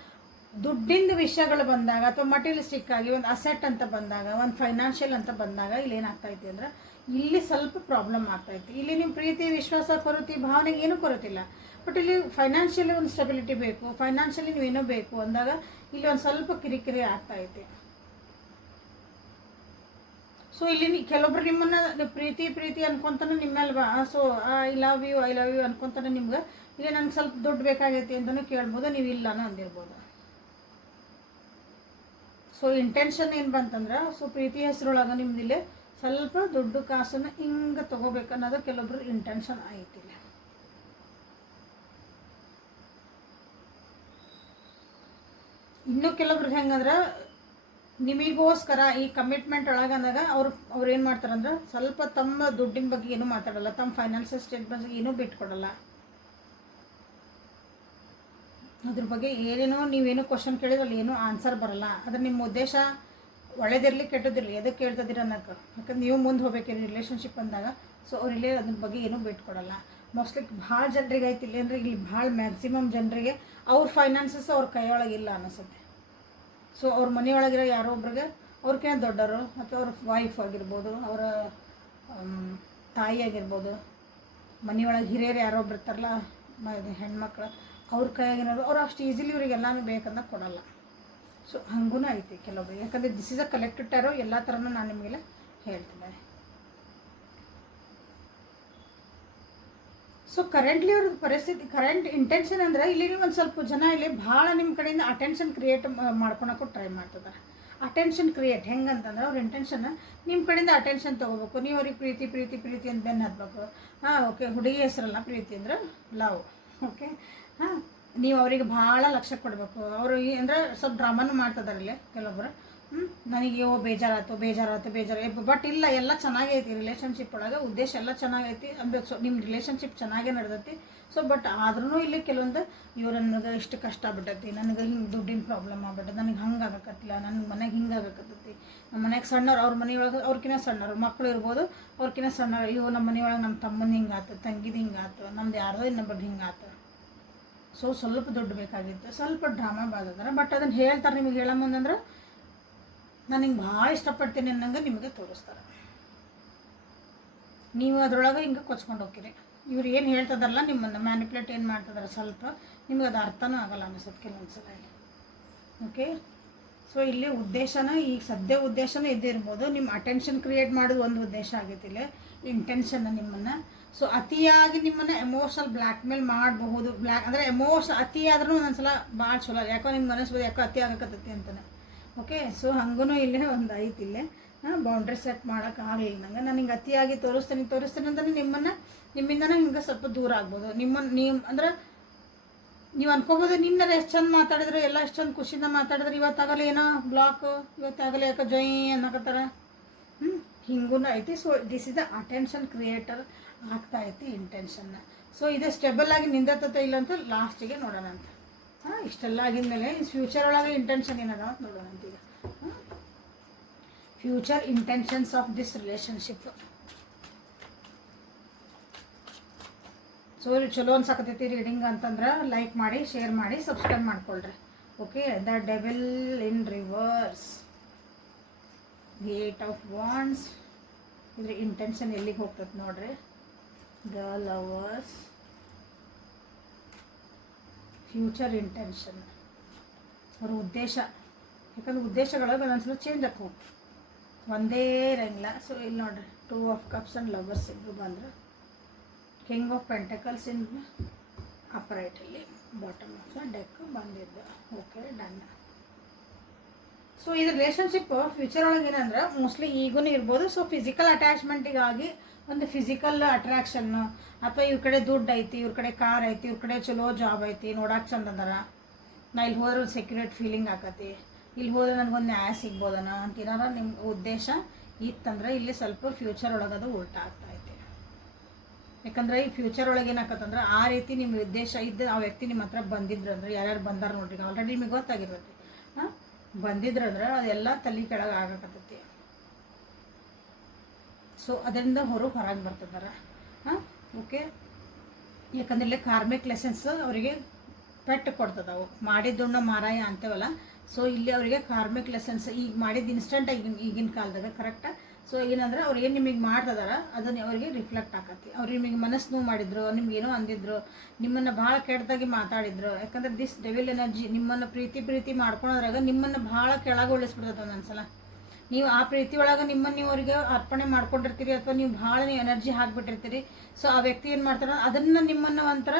ದುಡ್ಡಿಂದ ವಿಷಯಗಳು ಬಂದಾಗ, ಅಥವಾ ಮಟೀರಿಯಲಿಸ್ಟಿಕ್ ಆಗಿ ಒಂದು ಅಸೆಟ್ ಅಂತ ಬಂದಾಗ, ಒಂದು ಫೈನಾನ್ಷಿಯಲ್ ಅಂತ ಬಂದಾಗ ಇಲ್ಲಿ ಏನಾಗ್ತೈತಿ ಅಂದ್ರೆ ಇಲ್ಲಿ ಸ್ವಲ್ಪ ಪ್ರಾಬ್ಲಮ್ ಆಗ್ತೈತಿ. ಇಲ್ಲಿ ನಿಮ್ಮ ಪ್ರೀತಿ ವಿಶ್ವಾಸ ಕೊರತೆ ಭಾವನೆಗೆ ಏನೂ ಕೊರತಿಲ್ಲ, ಬಟ್ ಇಲ್ಲಿ ಫೈನಾನ್ಷಿಯಲಿ ಒಂದು ಸ್ಟೆಬಿಲಿಟಿ ಬೇಕು, ಫೈನಾನ್ಷಿಯಲಿ ನೀವೇನೋ ಬೇಕು ಅಂದಾಗ ಇಲ್ಲಿ ಒಂದು ಸ್ವಲ್ಪ ಕಿರಿಕಿರಿ ಆಗ್ತೈತಿ. ಸೊ ಇಲ್ಲಿ ಕೆಲವೊಬ್ರು ನಿಮ್ಮನ್ನು ಪ್ರೀತಿ ಅನ್ಕೊಂತಾನೆ ನಿಮ್ಮ ಮೇಲೆ ಸೊ ಐ ಲವ್ ಯು ಅನ್ಕೊಂತಾನೆ ನಿಮ್ಗೆ ಇಲ್ಲಿ ನಂಗೆ ಸ್ವಲ್ಪ ದುಡ್ಡು ಬೇಕಾಗೈತಿ ಅಂತಲೂ ಕೇಳ್ಬೋದು, ನೀವು ಇಲ್ಲನೂ ಅಂದಿರ್ಬೋದು. ಸೊ ಇಂಟೆನ್ಷನ್ ಏನು ಬಂತಂದ್ರೆ ಸೊ ಪ್ರೀತಿ ಹೆಸರೊಳಗೆ ನಿಮ್ದು ಇಲ್ಲಿ ಸ್ವಲ್ಪ ದುಡ್ಡು ಕಾಸನ್ನು ಹಿಂಗೆ ತೊಗೋಬೇಕನ್ನೋದು ಕೆಲವೊಬ್ರು ಇಂಟೆನ್ಷನ್ ಐತಿಲ್ಲ. ಇನ್ನೂ ಕೆಲವೊಬ್ರು ಹೆಂಗಂದ್ರೆ ನಿಮಗೋಸ್ಕರ ಈ ಕಮಿಟ್ಮೆಂಟ್ ಒಳಗಂದಾಗ ಅವ್ರು ಏನು ಮಾಡ್ತಾರಂದ್ರೆ ಸ್ವಲ್ಪ ತಮ್ಮ ದುಡ್ಡಿನ ಬಗ್ಗೆ ಏನೂ ಮಾತಾಡಲ್ಲ, ತಮ್ಮ ಫೈನಾನ್ಷಿಯಲ್ ಸ್ಟೇಟ್ ಬಗ್ಗೆ ಏನೂ ಬಿಟ್ಕೊಡಲ್ಲ, ಅದ್ರ ಬಗ್ಗೆ ಏನೇನೋ ನೀವೇನೋ ಕ್ವಶನ್ ಕೇಳಿದ್ರೆ ಅಲ್ಲಿ ಏನೂ ಆನ್ಸರ್ ಬರಲ್ಲ. ಅದ್ರ ನಿಮ್ಮ ಉದ್ದೇಶ ಒಳ್ಳೇದಿರಲಿ ಕೆಟ್ಟದಿರಲಿ ಎದಕ್ಕೆ ಕೇಳ್ತದಿರ ಅನ್ನೋಕೆ, ಯಾಕಂದ್ರೆ ನೀವು ಮುಂದೆ ಹೋಗ್ಬೇಕು ರಿಲೇಷನ್ಶಿಪ್ ಅಂದಾಗ. ಸೊ ಅವ್ರಿಲ್ಲಿ ಅದ್ರ ಬಗ್ಗೆ ಏನೂ ಬಿಟ್ಕೊಡಲ್ಲ. ಮೋಸ್ಟ್ಲಿ ಭಾಳ ಜನರಿಗೆ ಐತಿ ಇಲ್ಲಿ ಅಂದರೆ ಇಲ್ಲಿ ಭಾಳ ಮ್ಯಾಕ್ಸಿಮಮ್ ಜನರಿಗೆ ಅವ್ರ ಫೈನಾನ್ಸಸ್ ಅವ್ರ ಕೈಯೊಳಗಿಲ್ಲ ಅನ್ನಿಸುತ್ತೆ. ಸೊ ಅವ್ರ ಮನೆಯೊಳಗಿರೋ ಯಾರೋ ಒಬ್ರಿಗೆ ಅವ್ರಿಗೇನೋ ದೊಡ್ಡವರು ಅಥವಾ ಅವ್ರ ವೈಫ್ ಆಗಿರ್ಬೋದು, ಅವರ ತಾಯಿ ಆಗಿರ್ಬೋದು, ಮನೆಯೊಳಗೆ ಹಿರಿಯರು ಯಾರೋ ಒಬ್ರು ಇರ್ತಾರಲ್ಲ ಹೆಣ್ಮಕ್ಳು, ಅವ್ರ ಕೈಯಾಗಿರೋದು ಅವ್ರು ಅಷ್ಟು ಈಸಿಲಿ ಇವ್ರಿಗೆ ಎಲ್ಲನೂ ಬೇಕಂದ್ರೆ ಕೊಡಲ್ಲ. ಸೊ ಹಂಗೂ ಐತಿ ಕೆಲವೊಬ್ರಿಗೆ, ಯಾಕಂದರೆ this is a collective tarot, ಎಲ್ಲ ಥರನೂ ನಾನು ನಿಮಗೆಲ್ಲ ಹೇಳ್ತಿದ್ದೆ. ಸೊ ಕರೆಂಟ್ಲಿ ಅವ್ರದ್ದು ಪರಿಸ್ಥಿತಿ ಕರೆಂಟ್ ಇಂಟೆನ್ಷನ್ ಅಂದರೆ ಇಲ್ಲಿ ಒಂದು ಸ್ವಲ್ಪ ಜನ ಇಲ್ಲಿ ಭಾಳ ನಿಮ್ಮ ಕಡೆಯಿಂದ ಅಟೆನ್ಷನ್ ಕ್ರಿಯೇಟ್ ಮಾಡ್ಕೊಳಕ್ಕೂ ಟ್ರೈ ಮಾಡ್ತಿದ್ದಾರೆ. ಅಟೆನ್ಷನ್ ಕ್ರಿಯೇಟ್ ಹೆಂಗಂತಂದ್ರೆ ಅವ್ರ ಇಂಟೆನ್ಷನ್ ನಿಮ್ಮ ಕಡೆಯಿಂದ ಅಟೆನ್ಷನ್ ತೊಗೋಬೇಕು, ನೀವು ಅವ್ರಿಗೆ ಪ್ರೀತಿ ಪ್ರೀತಿ ಪ್ರೀತಿ ಅಂತ ಬೆನ್ನು ಹತ್ಬೇಕು. ಓಕೆ, ಹುಡುಗಿ ಹೆಸರಲ್ಲ ಪ್ರೀತಿ ಅಂದ್ರೆ ಲವ್. ಓಕೆ, ನೀವು ಅವರಿಗೆ ಭಾಳ ಲಕ್ಷ್ಯ ಕೊಡಬೇಕು. ಅವರು ಅಂದರೆ ಸ್ವಲ್ಪ ಡ್ರಾಮಾನು ಮಾಡ್ತಿದಾರಲ್ಲಿ ಕೆಲವೊಬ್ಬರು. ನನಗೆ ಬೇಜಾರಾಯ್ತು ಬಟ್ ಇಲ್ಲ, ಎಲ್ಲ ಚೆನ್ನಾಗೈತಿ ರಿಲೇಷನ್ಶಿಪ್ ಒಳಗೆ, ಉದ್ದೇಶ ಎಲ್ಲ ಚೆನ್ನಾಗೈತಿ ಅನ್ಬೇಕು. ಸೊ ನಿಮ್ಮ ರಿಲೇಷನ್ಶಿಪ್ ಚೆನ್ನಾಗೇ ನಡೆದೈತಿ. ಸೊ ಬಟ್ ಆದ್ರೂ ಇಲ್ಲಿ ಕೆಲವೊಂದು ಇವ್ರು ನನಗೆ ಇಷ್ಟು ಕಷ್ಟ ಆಗ್ಬಿಟ್ಟೈತಿ, ನನಗೆ ಹಿಂಗೆ ದುಡ್ಡಿನ ಪ್ರಾಬ್ಲಮ್ ಆಗ್ಬಿಟ್ಟೈತಿ, ನನಗೆ ಹಂಗೆ ಆಗಕತ್ತಿಲ್ಲ, ನನಗೆ ಮನೆಗೆ ಹಿಂಗೆ ಆಗಕತ್ತೈತಿ, ನಮ್ಮ ಮನೆಗೆ ಸಣ್ಣವ್ರು, ಅವ್ರ ಮನೆಯೊಳಗೆ ಅವ್ರಕಿನ್ನ ಸಣ್ಣವ್ರು ಮಕ್ಕಳು ಇರ್ಬೋದು, ಅವ್ರಕಿನ್ನ ಸಣ್ಣವ್ರು, ಇವು ನಮ್ಮ ಮನೆಯೊಳಗೆ ನಮ್ಮ ತಮ್ಮನ ಹಿಂಗೆ ಆತು, ತಂಗಿದ ಹಿಂಗೆ ಆತು, ನಮ್ದು ಯಾರ್ದೋ ಇನ್ನೊಬ್ಬರು ಹಿಂಗೆ ಆತು. ಸೊ ಸ್ವಲ್ಪ ದುಡ್ಡು ಬೇಕಾಗಿತ್ತು, ಸ್ವಲ್ಪ ಡ್ರಾಮಾ ಬಾದದಾರ. ಬಟ್ ಅದನ್ನು ಹೇಳ್ತಾರೆ, ನಿಮಗೆ ಹೇಳೋ ಮುಂದಂದ್ರೆ ನಾನು ಹಿಂಗೆ ಭಾಳ ಇಷ್ಟಪಡ್ತೀನಿ ಅನ್ನಂಗೆ ನಿಮಗೆ ತೋರಿಸ್ತಾರೆ. ನೀವು ಅದರೊಳಗೆ ಹಿಂಗೆ ಕೊಚ್ಕೊಂಡು ಹೋಗ್ತೀರಿ. ಇವ್ರು ಏನು ಹೇಳ್ತದಾರಲ್ಲ, ನಿಮ್ಮನ್ನು ಮ್ಯಾನಿಪ್ಯುಲೇಟ್ ಏನು ಮಾಡ್ತಿದಾರೆ, ಸ್ವಲ್ಪ ನಿಮ್ಗೆ ಅದು ಅರ್ಥನೂ ಆಗಲ್ಲ ಅನಿಸುತ್ತೆ ಕೆಲವೊಂದ್ಸಲ ಇಲ್ಲಿ. ಓಕೆ, ಸೊ ಇಲ್ಲಿ ಉದ್ದೇಶನ ಈಗ ಸದ್ಯ ಉದ್ದೇಶನೇ ಇದ್ದಿರ್ಬೋದು. ನಿಮ್ಮ ಅಟೆನ್ಷನ್ ಕ್ರಿಯೇಟ್ ಮಾಡೋದು ಒಂದು ಉದ್ದೇಶ ಆಗೈತಿ ಇಲ್ಲಿ, ಇಂಟೆನ್ಷನ್ ನಿಮ್ಮನ್ನು. ಸೊ ಅತಿಯಾಗಿ ನಿಮ್ಮನ್ನು ಎಮೋಷನಲ್ ಬ್ಲ್ಯಾಕ್ ಮೇಲ್ ಮಾಡಬಹುದು. ಅಂದರೆ ಅತಿ ಆದ್ರೂ ಒಂದೊಂದ್ಸಲ ಭಾಳ ಚಲೋ, ಯಾಕೋ ನಿಮ್ಮ ಮನಸ್ಸು ಯಾಕೋ ಅತಿ ಆಗಕತ್ತೈತಿ ಅಂತಾನೆ. ಓಕೆ, ಸೊ ಹಂಗೂ ಇಲ್ಲೇ ಒಂದು ಐತಿ ಇಲ್ಲೇ ಬೌಂಡ್ರಿ ಸೆಟ್ ಮಾಡೋಕ್ಕಾಗಲಿಲ್ಲ ನಂಗೆ. ನಾನು ಹಿಂಗೆ ಅತಿಯಾಗಿ ತೋರಿಸ್ತೀನಿ ಅಂದರೆ ನಿಮ್ಮಿಂದನೇ ಹಿಂಗೆ ಸ್ವಲ್ಪ ದೂರ ಆಗ್ಬೋದು. ನೀವು ಅಂದ್ರೆ ನೀವು ಅನ್ಕೋಬೋದು, ನಿನ್ನರ ಎಷ್ಟು ಚಂದ ಮಾತಾಡಿದ್ರೆ, ಎಲ್ಲ ಎಷ್ಟು ಚಂದ ಖುಷಿಯಿಂದ ಮಾತಾಡಿದ್ರೆ, ಇವತ್ತಾಗಲಿ ಏನೋ ಬ್ಲಾಕ್, ಇವತ್ತಾಗಲಿ ಯಾಕೆ ಜೈ ಅನ್ನಕತ್ತಾರ. ಹಿಂಗೂ ಐತಿ. So this is the attention creator ಆಗ್ತಾ ಐತಿ ಇಂಟೆನ್ಷನ್ನ. ಸೊ ಇದು ಸ್ಟೆಬಲ್ ಆಗಿ ನಿಂದತ್ತೋ ಇಲ್ಲ ಅಂತ ಲಾಸ್ಟಿಗೆ ನೋಡೋಣ ಅಂತ. ಇಷ್ಟೆಲ್ಲ ಆಗಿದ್ಮೇಲೆ ಫ್ಯೂಚರ್ ಒಳಗೆ ಇಂಟೆನ್ಷನ್ ಏನದ ಅಂತ ನೋಡೋಣ ಅಂತೀಗ. Future intentions of this relationship. So ಚಲೋ ಅನ್ಸಕತ್ತೈತಿ ರೀಡಿಂಗ್ ಅಂತಂದ್ರೆ ಲೈಕ್ ಮಾಡಿ, ಶೇರ್ ಮಾಡಿ, ಸಬ್ಸ್ಕ್ರೈಬ್ ಮಾಡ್ಕೊಳ್ರಿ. Okay, the devil in reverse, the 8 of wands. ಇದ್ರ ಇಂಟೆನ್ಷನ್ ಎಲ್ಲಿಗೆ ಹೋಗ್ತದೆ ನೋಡ್ರಿ. ದ ಲವರ್ಸ್, ಫ್ಯೂಚರ್ ಇಂಟೆನ್ಷನ್, ಅವ್ರ ಉದ್ದೇಶ. ಯಾಕಂದ್ರೆ ಉದ್ದೇಶಗಳು ಒಂದೊಂದ್ಸಲ ಚೇಂಜ್ ಆಗ್ತವೆ, ಒಂದೇ ಇರಂಗಿಲ್ಲ. ಸೊ ಇಲ್ಲಿ ನೋಡ್ರಿ, 2 ಆಫ್ ಕಪ್ಸ್ ಆ್ಯಂಡ್ ಲವರ್ಸ್ ಇಬ್ಬರು ಬಂದ್ರೆ, ಕಿಂಗ್ ಆಫ್ ಪೆಂಟಕಲ್ಸ್ ಇನ್ ಅಪ್ರೈಟಲ್ಲಿ ಬಾಟಮ್ ಆಫ್ ದ ಡೆಕ್ ಬಂದಿದ್ದು. Okay, done. ಸೊ ಇದು ರಿಲೇಷನ್ಶಿಪ್ ಫ್ಯೂಚರ್ ಒಳಗೆ ಏನಂದ್ರೆ ಮೋಸ್ಟ್ಲಿ ಈಗೂ ಇರ್ಬೋದು. ಸೊ ಫಿಸಿಕಲ್ ಅಟ್ಯಾಚ್ಮೆಂಟಿಗಾಗಿ ಒಂದು ಫಿಸಿಕಲ್ ಅಟ್ರಾಕ್ಷನ್ನು, ಅಥವಾ ಇವ್ರ ಕಡೆ ದುಡ್ಡು ಐತಿ, ಇವ್ರ ಕಡೆ ಕಾರ್ ಐತಿ, ಇವ್ರ ಕಡೆ ಚಲೋ ಜಾಬ್ ಐತಿ, ನೋಡಕ್ಕೆ ಚಂದ ಅದಾರ, ನಾ ಇಲ್ಲಿ ಹೋದ್ರೆ ಸೆಕ್ಯೂರಿಟಿ ಫೀಲಿಂಗ್ ಆಕತಿ, ಇಲ್ಲಿ ಹೋದ್ರೆ ನನಗೊಂದು ನ್ಯಾಯ ಸಿಗ್ಬೋದನ ಅಂತ ಏನಾರ ನಿಮ್ಮ ಉದ್ದೇಶ ಇತ್ತಂದ್ರೆ ಇಲ್ಲಿ ಸ್ವಲ್ಪ ಫ್ಯೂಚರ್ ಒಳಗದು ಉಲ್ಟಾ ಆಗ್ತಾ ಐತಿ. ಯಾಕಂದ್ರೆ ಈ ಫ್ಯೂಚರ್ ಒಳಗೆ ಏನಾಕತ್ತಂದ್ರೆ ಆ ರೀತಿ ನಿಮ್ಮ ಉದ್ದೇಶ ಇದ್ದು ಆ ವ್ಯಕ್ತಿ ನಿಮ್ಮ ಹತ್ರ ಬಂದಿದ್ರು ಅಂದ್ರೆ, ಯಾರ್ಯಾರು ಬಂದಾರ ನೋಡ್ರಿ, ಆಲ್ರೆಡಿ ನಿಮಗೆ ಗೊತ್ತಾಗಿರ್ತೈತಿ. ಬಂದಿದ್ರಂದ್ರೆ ಅದೆಲ್ಲ ತಲೆ ಕೆಳಗೆ ಆಗಕತ್ತೈತಿ. ಸೊ ಅದರಿಂದ ಹೊರಗೆ ಬರ್ತಿದ್ದಾರೆ. ಓಕೆ, ಯಾಕಂದ್ರೆ ಇಲ್ಲಿ ಕಾರ್ಮಿಕ್ ಲೆಸನ್ಸ್ ಅವರಿಗೆ ಪೆಟ್ಟು ಕೊಡ್ತದವು, ಮಾಡಿದ್ದುಣ್ಣ ಮಾರಾಯ ಅಂತೇವಲ್ಲ. ಸೊ ಇಲ್ಲಿ ಅವರಿಗೆ ಕಾರ್ಮಿಕ್ ಲೆಸನ್ಸ್ ಈಗ ಮಾಡಿದ್ದು ಇನ್ಸ್ಟೆಂಟ್ ಈಗಿನ ಕಾಲದಾಗ ಕರೆಕ್ಟಾ. ಸೊ ಏನಂದ್ರೆ ಅವ್ರು ಏನು ನಿಮಗೆ ಮಾಡ್ತಿದಾರ ಅದನ್ನು ಅವರಿಗೆ ರಿಫ್ಲೆಕ್ಟ್ ಆಕತಿ. ಅವ್ರು ನಿಮಗೆ ಮನಸ್ಸು ನೋವು ಮಾಡಿದ್ರು, ನಿಮ್ಗೇನೋ ಅಂದಿದ್ರು, ನಿಮ್ಮನ್ನು ಭಾಳ ಕೆಟ್ಟದಾಗಿ ಮಾತಾಡಿದ್ರು. ಯಾಕಂದ್ರೆ ದಿಸ್ ಡೆವಿಲ್ ಎನರ್ಜಿ ನಿಮ್ಮನ್ನು ಪ್ರೀತಿ ಮಾಡ್ಕೊಳೋದ್ರಾಗ ನಿಮ್ಮನ್ನು ಭಾಳ ಕೆಳಗೊಳಿಸ್ಬಿಡ್ತದೆ ಒಂದೊಂದ್ಸಲ. ನೀವು ಆ ಪ್ರೀತಿ ಒಳಗೆ ನಿಮ್ಮನ್ನು ನೀವು ಅವರಿಗೆ ಅರ್ಪಣೆ ಮಾಡ್ಕೊಂಡಿರ್ತೀರಿ, ಅಥವಾ ನೀವು ಭಾಳ ಎನರ್ಜಿ ಹಾಕಿಬಿಟ್ಟಿರ್ತೀರಿ. ಸೊ ಆ ವ್ಯಕ್ತಿ ಏನು ಮಾಡ್ತಾರೆ, ಅದನ್ನು ನಿಮ್ಮನ್ನು ಒಂಥರ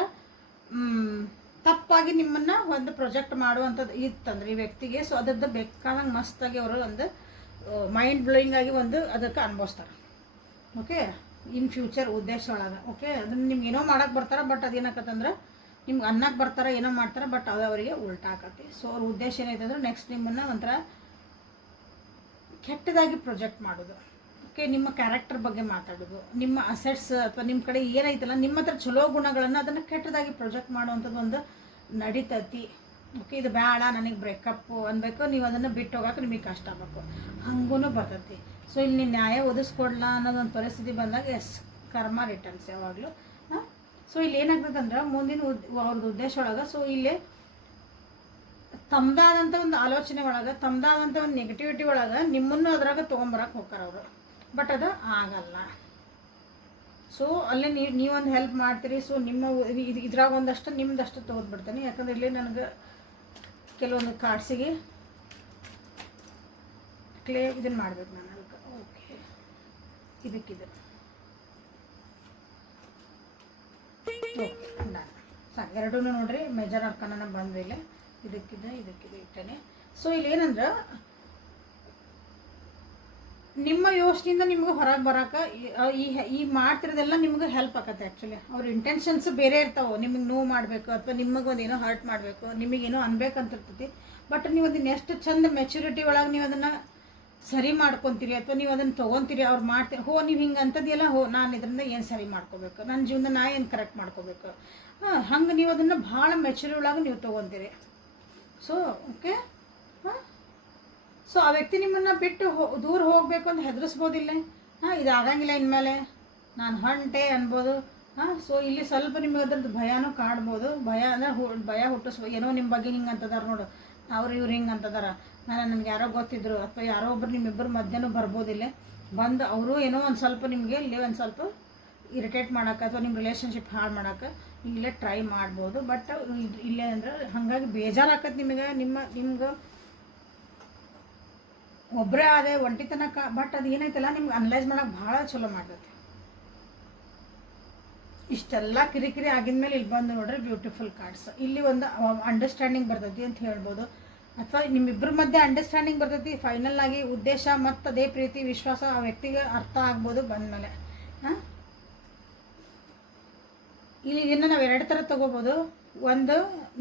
ತಪ್ಪಾಗಿ ನಿಮ್ಮನ್ನು ಒಂದು ಪ್ರೊಜೆಕ್ಟ್ ಮಾಡುವಂಥದ್ದು ಇತ್ತಂದ್ರೆ ಈ ವ್ಯಕ್ತಿಗೆ. ಸೊ ಅದ್ರದ್ದು ಬೇಕಾದಂಗೆ ಮಸ್ತಾಗಿ ಅವರು ಒಂದು ಮೈಂಡ್ ಬ್ಲೋಯಿಂಗ್ ಆಗಿ ಒಂದು ಅದಕ್ಕೆ ಅನುಭವಿಸ್ತಾರೆ. ಓಕೆ, ಇನ್ ಫ್ಯೂಚರ್ ಉದ್ದೇಶ ಒಳಗೆ. ಓಕೆ, ಅದನ್ನು ನಿಮ್ಗೆ ಏನೋ ಮಾಡೋಕ್ಕೆ ಬರ್ತಾರೆ, ಬಟ್ ಅದೇನಾಕತ್ತಂದ್ರೆ ನಿಮ್ಗೆ ಅನ್ನಕ್ಕೆ ಬರ್ತಾರೆ, ಏನೋ ಮಾಡ್ತಾರೆ, ಬಟ್ ಅದು ಅವರಿಗೆ ಉಲ್ಟಾ ಆಕತಿ. ಸೊ ಅವ್ರ ಉದ್ದೇಶ ಏನೈತೆ ಅಂದ್ರೆ ನೆಕ್ಸ್ಟ್ ನಿಮ್ಮನ್ನು ಒಂಥರ ಕೆಟ್ಟದಾಗಿ ಪ್ರೊಜೆಕ್ಟ್ ಮಾಡೋದು. ಓಕೆ, ನಿಮ್ಮ ಕ್ಯಾರೆಕ್ಟರ್ ಬಗ್ಗೆ ಮಾತಾಡೋದು, ನಿಮ್ಮ ಅಸೆಟ್ಸ್ ಅಥವಾ ನಿಮ್ಮ ಕಡೆ ಏನೈತಲ್ಲ ನಿಮ್ಮ ಹತ್ರ ಚಲೋ ಗುಣಗಳನ್ನು ಅದನ್ನು ಕೆಟ್ಟದಾಗಿ ಪ್ರೊಜೆಕ್ಟ್ ಮಾಡುವಂಥದ್ದು ಒಂದು ನಡೀತೈತಿ. ಓಕೆ, ಇದು ಬೇಡ, ನನಗೆ ಬ್ರೇಕಪ್ಪು ಅನ್ಬೇಕು, ನೀವು ಅದನ್ನು ಬಿಟ್ಟು ಹೋಗೋಕೆ ನಿಮಗೆ ಕಷ್ಟ ಆಗಬೇಕು, ಹಂಗೂ ಬರ್ತೈತಿ. ಸೊ ಇಲ್ಲಿ ನ್ಯಾಯ ಒದಿಸ್ಕೊಡ್ಲ ಅನ್ನೋದೊಂದು ಪರಿಸ್ಥಿತಿ ಬಂದಾಗ ಕರ್ಮ ರಿಟರ್ನ್ಸ್ ಯಾವಾಗಲೂ. ಸೊ ಇಲ್ಲಿ ಏನಾಗ್ತದಂದ್ರೆ ಮುಂದಿನ ಅವ್ರದ್ದು ಉದ್ದೇಶ ಒಳಗೆ, ಸೊ ಇಲ್ಲಿ ತಮ್ಮದಾದಂಥ ಒಂದು ಆಲೋಚನೆ ಒಳಗೆ, ತಮ್ಮದಾದಂಥ ಒಂದು ನೆಗೆಟಿವಿಟಿ ಒಳಗೆ ನಿಮ್ಮನ್ನು ಅದ್ರಾಗ ತೊಗೊಂಬರಕ್ಕೆ ಹೋಗ್ತಾರೆ ಅವರು, ಬಟ್ ಅದು ಆಗಲ್ಲ. ಸೊ ಅಲ್ಲಿ ನೀವೊಂದು ಹೆಲ್ಪ್ ಮಾಡ್ತೀರಿ. ಸೊ ನಿಮ್ಮ ಇದ್ರಾಗ ಒಂದಷ್ಟು ನಿಮ್ದಷ್ಟು ತೊಗೊಂಡ್ಬಿಡ್ತೀನಿ. ಯಾಕಂದ್ರೆ ಇಲ್ಲಿ ನನಗೆ ಕೆಲವೊಂದು ಕಾರ್ಡ್ಸಿಗೆ ಕ್ಲೇ ಇದನ್ನು ಮಾಡ್ಬೇಕು ನಾನು ಅದಕ್ಕೆ. ಓಕೆ, ಇದಕ್ಕಿದೆ. Okay, done. ಸಾಕು, ಎರಡೂ ನೋಡ್ರಿ ಮೇಜರ್ ಅರ್ಕನ ಬಂದಿಲ್ಲ. ಇದಕ್ಕಿದೆ ಇಟ್ಟೇನೆ. ಸೊ ಇಲ್ಲಿ ಏನಂದ್ರೆ ನಿಮ್ಮ ಯೋಚನೆಯಿಂದ ನಿಮ್ಗೆ ಹೊರಗೆ ಬರೋಕೆ ಈ ಮಾಡ್ತಿರೋದೆಲ್ಲ ನಿಮ್ಗೆ ಹೆಲ್ಪ್ ಆಗತ್ತೆ. ಆ್ಯಕ್ಚುಲಿ ಅವ್ರ ಇಂಟೆನ್ಷನ್ಸ್ ಬೇರೆ ಇರ್ತಾವೆ, ನಿಮಗೆ ನೋವು ಮಾಡಬೇಕು ಅಥವಾ ನಿಮಗೊಂದು ಏನೋ ಹರ್ಟ್ ಮಾಡಬೇಕು, ನಿಮಗೇನೋ ಅನ್ಬೇಕಂತಿರ್ತೈತಿ. ಬಟ್ ನೀವು ಅದನ್ನ ಎಷ್ಟು ಚಂದ ಮೆಚುರಿಟಿ ಒಳಗೆ ನೀವು ಅದನ್ನು ಸರಿ ಮಾಡ್ಕೊತೀರಿ ಅಥವಾ ನೀವು ಅದನ್ನು ತೊಗೊತೀರಿ, ಅವ್ರು ಮಾಡ್ತೀರಿ. ನೀವು ಹಿಂಗೆ ಅಂತದಿಲ್ಲ, ನಾನು ಇದರಿಂದ ಏನು ಸರಿ ಮಾಡ್ಕೋಬೇಕು, ನನ್ನ ಜೀವನ ನಾ ಏನು ಕರೆಕ್ಟ್ ಮಾಡ್ಕೋಬೇಕು, ಹಂಗೆ ನೀವು ಅದನ್ನು ಭಾಳ ಮೆಚುರಿ ಒಳಗೆ ನೀವು ತೊಗೊತೀರಿ. So okay. ಸೊ ಆ ವ್ಯಕ್ತಿ ನಿಮ್ಮನ್ನು ಬಿಟ್ಟು ದೂರ ಹೋಗಬೇಕು ಅಂತ ಹೆದರಿಸ್ಬೋದಿಲ್ಲ. ಇದಾಗಂಗಿಲ್ಲ ಇನ್ಮೇಲೆ ನಾನು ಹೊಂಟೆ ಅನ್ಬೋದು. ಸೊ ಇಲ್ಲಿ ಸ್ವಲ್ಪ ನಿಮಗೆ ಅದ್ರದ್ದು ಭಯನೂ ಕಾಡ್ಬೋದು. ಭಯ ಅಂದರೆ ಭಯ ಹುಟ್ಟಿಸ್ಬೋದು. ಏನೋ ನಿಮ್ಮ ಬಗ್ಗೆ ಹಿಂಗೆ ಅಂತದಾರ ನೋಡು, ಇವ್ರು ಹಿಂಗೆ ಅಂತದಾರ, ನನಗೆ ಯಾರೋ ಗೊತ್ತಿದ್ರು ಅಥವಾ ಯಾರೋ ಒಬ್ರು ನಿಮ್ಮಿಬ್ಬರು ಮಧ್ಯನೂ ಬರ್ಬೋದಿಲ್ಲ. ಬಂದು ಅವರು ಏನೋ ಒಂದು ಸ್ವಲ್ಪ ನಿಮಗೆ ಇಲ್ಲಿ ಒಂದು ಸ್ವಲ್ಪ ಇರಿಟೇಟ್ ಮಾಡೋಕೆ ಅಥವಾ ನಿಮ್ಮ ರಿಲೇಷನ್ಶಿಪ್ ಹಾಳು ಮಾಡೋಕೆ ಇಲ್ಲೇ ಟ್ರೈ ಮಾಡ್ಬೋದು. ಬಟ್ ಇಲ್ಲೇ ಅಂದ್ರೆ ಹಾಗಾಗಿ ಬೇಜಾರಾಕತ್ತೆ ನಿಮ್ಗೆ ಒಬ್ಬರೇ ಅದೇ ಒಂಟಿತನಕ. ಬಟ್ ಅದು ಏನೈತಲ್ಲ ನಿಮ್ಗೆ ಅನಲೈಸ್ ಮಾಡೋಕೆ ಭಾಳ ಚಲೋ ಮಾಡ್ತೈತಿ. ಇಷ್ಟೆಲ್ಲ ಕಿರಿಕಿರಿ ಆಗಿದ್ಮೇಲೆ ಇಲ್ಲಿ ಬಂದು ನೋಡ್ರಿ ಬ್ಯೂಟಿಫುಲ್ ಕಾರ್ಡ್ಸ್. ಇಲ್ಲಿ ಒಂದು ಅಂಡರ್ಸ್ಟ್ಯಾಂಡಿಂಗ್ ಬರ್ತೈತಿ ಅಂತ ಹೇಳ್ಬೋದು, ಅಥವಾ ನಿಮ್ಮಿಬ್ಬರ ಮಧ್ಯೆ ಅಂಡರ್ಸ್ಟ್ಯಾಂಡಿಂಗ್ ಬರ್ತೈತಿ. ಫೈನಲ್ ಆಗಿ ಉದ್ದೇಶ ಮತ್ತು ಅದೇ ಪ್ರೀತಿ ವಿಶ್ವಾಸ ಆ ವ್ಯಕ್ತಿಗೆ ಅರ್ಥ ಆಗ್ಬೋದು ಬಂದಮೇಲೆ. ಇಲ್ಲಿ ಇದನ್ನು ನಾವು ಎರಡು ಥರ ತೊಗೋಬೋದು. ಒಂದು,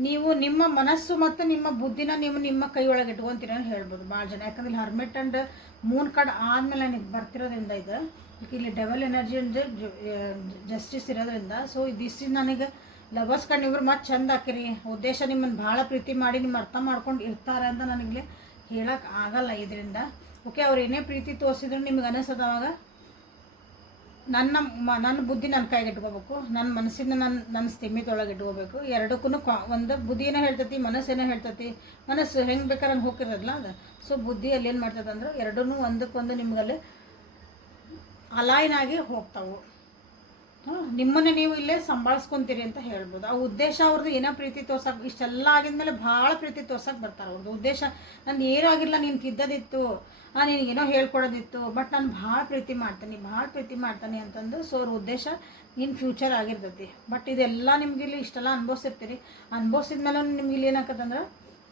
ನೀವು ನಿಮ್ಮ ಮನಸ್ಸು ಮತ್ತು ನಿಮ್ಮ ಬುದ್ಧಿನ ನೀವು ನಿಮ್ಮ ಕೈ ಒಳಗೆ ಇಟ್ಕೊತೀರ ಅಂತ ಹೇಳ್ಬೋದು ಭಾಳ ಜನ. ಯಾಕಂದ್ರೆ ಇಲ್ಲಿ ಹರ್ಮಿಟ್ ಆ್ಯಂಡ್ ಮೂನ್ ಕಾರ್ಡ್ ಆದಮೇಲೆ ನನಗೆ ಬರ್ತಿರೋದ್ರಿಂದ ಇದು ಇಲ್ಲಿ ಡೆವಲ್ ಎನರ್ಜಿ ಅಂದರೆ ಜಸ್ಟಿಸ್ ಇರೋದ್ರಿಂದ. ಸೊ ದಿಸ್ ಇಸ್ ನನಗೆ ಲವರ್ಸ್ ಕಾರ್ಡ್. ಇವ್ರು ಮತ್ತೆ ಚಂದ ಹಾಕಿರಿ, ಉದ್ದೇಶ ನಿಮ್ಮನ್ನು ಭಾಳ ಪ್ರೀತಿ ಮಾಡಿ ನಿಮ್ಮ ಅರ್ಥ ಮಾಡ್ಕೊಂಡು ಇರ್ತಾರೆ ಅಂತ ನನಗೆ ಹೇಳೋಕೆ ಆಗಲ್ಲ ಇದರಿಂದ. ಓಕೆ, ಅವ್ರು ಏನೇ ಪ್ರೀತಿ ತೋರಿಸಿದ್ರು ನಿಮ್ಗೆ ಅನಿಸೋದವಾಗ ನನ್ನ ಬುದ್ಧಿ ನನ್ನ ಕೈಗೆ ಇಟ್ಕೋಬೇಕು, ನನ್ನ ಮನಸ್ಸಿನ ನನ್ನ ಸ್ಥಿಮಿತೊಳಗೆ ಇಟ್ಕೋಬೇಕು. ಎರಡಕ್ಕೂ ಒಂದು ಬುದ್ಧಿ ಏನೋ ಹೇಳ್ತೈತಿ, ಮನಸ್ಸೇನೋ ಹೇಳ್ತೈತಿ. ಮನಸ್ಸು ಹೆಂಗೆ ಬೇಕಾದ್ರೆ ಹಂಗೆ ಹೋಗಿರೋದಿಲ್ಲ ಅದು. ಸೊ ಬುದ್ಧಿ ಅಲ್ಲಿ ಏನು ಮಾಡ್ತದೆ ಅಂದ್ರೆ ಎರಡೂ ಒಂದಕ್ಕೊಂದು ನಿಮ್ಗಲ್ಲಿ ಅಲೈನ್ ಆಗಿ ಹೋಗ್ತಾವೆ. ನಿಮ್ಮನ್ನೇ ನೀವು ಇಲ್ಲೇ ಸಂಭಾಳಿಸ್ಕೊತೀರಿ ಅಂತ ಹೇಳ್ಬೋದು. ಆ ಉದ್ದೇಶ ಅವ್ರದ್ದು ಏನೋ ಪ್ರೀತಿ ತೋರ್ಸಕ್ಕೆ, ಇಷ್ಟೆಲ್ಲ ಆಗಿದ್ಮೇಲೆ ಭಾಳ ಪ್ರೀತಿ ತೋರ್ಸಕ್ಕೆ ಬರ್ತಾರೆ. ಅವ್ರದ್ದು ಉದ್ದೇಶ ನಂದು ಏನೂ ಆಗಿಲ್ಲ, ನೀನು ತಿದ್ದದಿತ್ತು, ನಿನಗೇನೋ ಹೇಳ್ಕೊಡೋದಿತ್ತು, ಬಟ್ ನಾನು ಭಾಳ ಪ್ರೀತಿ ಮಾಡ್ತೀನಿ ಅಂತಂದು. ಸೊ ಅವ್ರ ಉದ್ದೇಶ ಇನ್ ಫ್ಯೂಚರ್ ಆಗಿರ್ತೈತಿ. ಬಟ್ ಇದೆಲ್ಲ ನಿಮ್ಗೆ ಇಲ್ಲಿ ಇಷ್ಟೆಲ್ಲ ಅನುಭವಿಸಿರ್ತೀರಿ. ಅನುಭವಿಸಿದ್ಮೇಲೆ ನಿಮ್ಗೆ ಇಲ್ಲಿ ಏನಾಕತ್ತಂದ್ರೆ,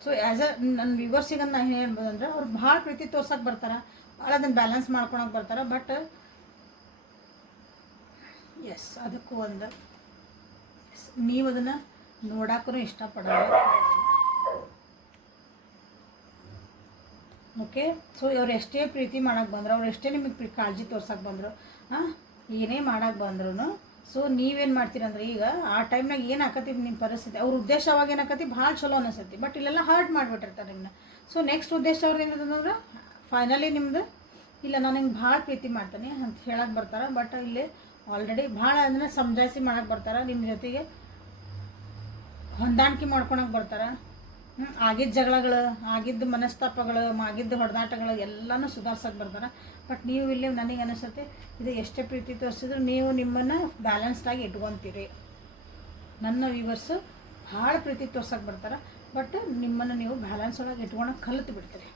ಸೊ ಆ್ಯಸ್ ನನ್ನ ವ್ಯೂವರ್ಸಿಗೆ ನಾನು ಏನು ಹೇಳ್ಬೋದು ಅಂದ್ರೆ, ಅವ್ರು ಭಾಳ ಪ್ರೀತಿ ತೋರ್ಸಕ್ಕೆ ಬರ್ತಾರೆ, ಭಾಳ ಅದನ್ನು ಬ್ಯಾಲೆನ್ಸ್ ಮಾಡ್ಕೊಳಕ್ಕೆ ಬರ್ತಾರೆ. ಬಟ್ ಎಸ್, ಅದಕ್ಕೂ ಒಂದು ನೀವು ಅದನ್ನು ನೋಡೋಕ್ಕೂ ಇಷ್ಟಪಡೋಲ್ಲ. ಓಕೆ, ಸೊ ಅವ್ರು ಎಷ್ಟೇ ಪ್ರೀತಿ ಮಾಡೋಕ್ಕೆ ಬಂದರು, ಅವ್ರು ಎಷ್ಟೇ ನಿಮಗೆ ಕಾಳಜಿ ತೋರ್ಸಕ್ಕೆ ಬಂದರು, ಏನೇ ಮಾಡೋಕ್ಕೆ ಬಂದ್ರು, ಸೊ ನೀವೇನು ಮಾಡ್ತೀರಂದ್ರೆ ಈಗ ಆ ಟೈಮ್ನಾಗ ಏನು ಆಕತಿ ನಿಮ್ಮ ಪರಿಸ್ಥಿತಿ, ಅವ್ರ ಉದ್ದೇಶ ಅವಾಗ ಏನಾಕತಿ ಭಾಳ ಚಲೋ ಅನಿಸ್ತೈತಿ. ಬಟ್ ಇಲ್ಲೆಲ್ಲ ಹರ್ಟ್ ಮಾಡಿಬಿಟ್ಟಿರ್ತಾರೆ ನಿಮ್ಮನ್ನ. ಸೊ ನೆಕ್ಸ್ಟ್ ಉದ್ದೇಶ ಅವ್ರು ಏನಂತಂದ್ರೆ ಫೈನಲಿ ನಿಮ್ಮದು ಇಲ್ಲ, ನಾನು ಹಿಂಗೆ ಭಾಳ ಪ್ರೀತಿ ಮಾಡ್ತೀನಿ ಅಂತ ಹೇಳಕ್ಕೆ ಬರ್ತಾರೆ. ಬಟ್ ಇಲ್ಲಿ ಆಲ್ರೆಡಿ ಭಾಳ ಅದನ್ನು ಸಮಜಾಯಿಸಿ ಮಾಡೋಕ್ಕೆ ಬರ್ತಾರೆ, ನಿಮ್ಮ ಜೊತೆಗೆ ಹೊಂದಾಣಿಕೆ ಮಾಡ್ಕೊಳಕ್ಕೆ ಬರ್ತಾರೆ. ಆಗಿದ್ದ ಜಗಳಗಳು, ಆಗಿದ್ದ ಮನಸ್ತಾಪಗಳು, ಆಗಿದ್ದ ಹೊಡೆದಾಟಗಳು ಎಲ್ಲನೂ ಸುಧಾರ್ಸಕ್ಕೆ ಬರ್ತಾರೆ. ಬಟ್ ನೀವು ಇಲ್ಲಿ ನನಗೆ ಅನಿಸುತ್ತೆ ಇದು ಎಷ್ಟೇ ಪ್ರೀತಿ ತೋರಿಸಿದ್ರು ನೀವು ನಿಮ್ಮನ್ನು ಬ್ಯಾಲೆನ್ಸ್ಡಾಗಿ ಇಟ್ಕೊತೀರಿ. ನನ್ನ ವ್ಯೂವರ್ಸು ಭಾಳ ಪ್ರೀತಿ ತೋರ್ಸಕ್ಕೆ ಬರ್ತಾರೆ, ಬಟ್ ನಿಮ್ಮನ್ನು ನೀವು ಬ್ಯಾಲೆನ್ಸ್ ಒಳಗೆ ಇಟ್ಕೊಳಕ್ಕೆ ಕಲಿತು ಬಿಡ್ತೀರಿ.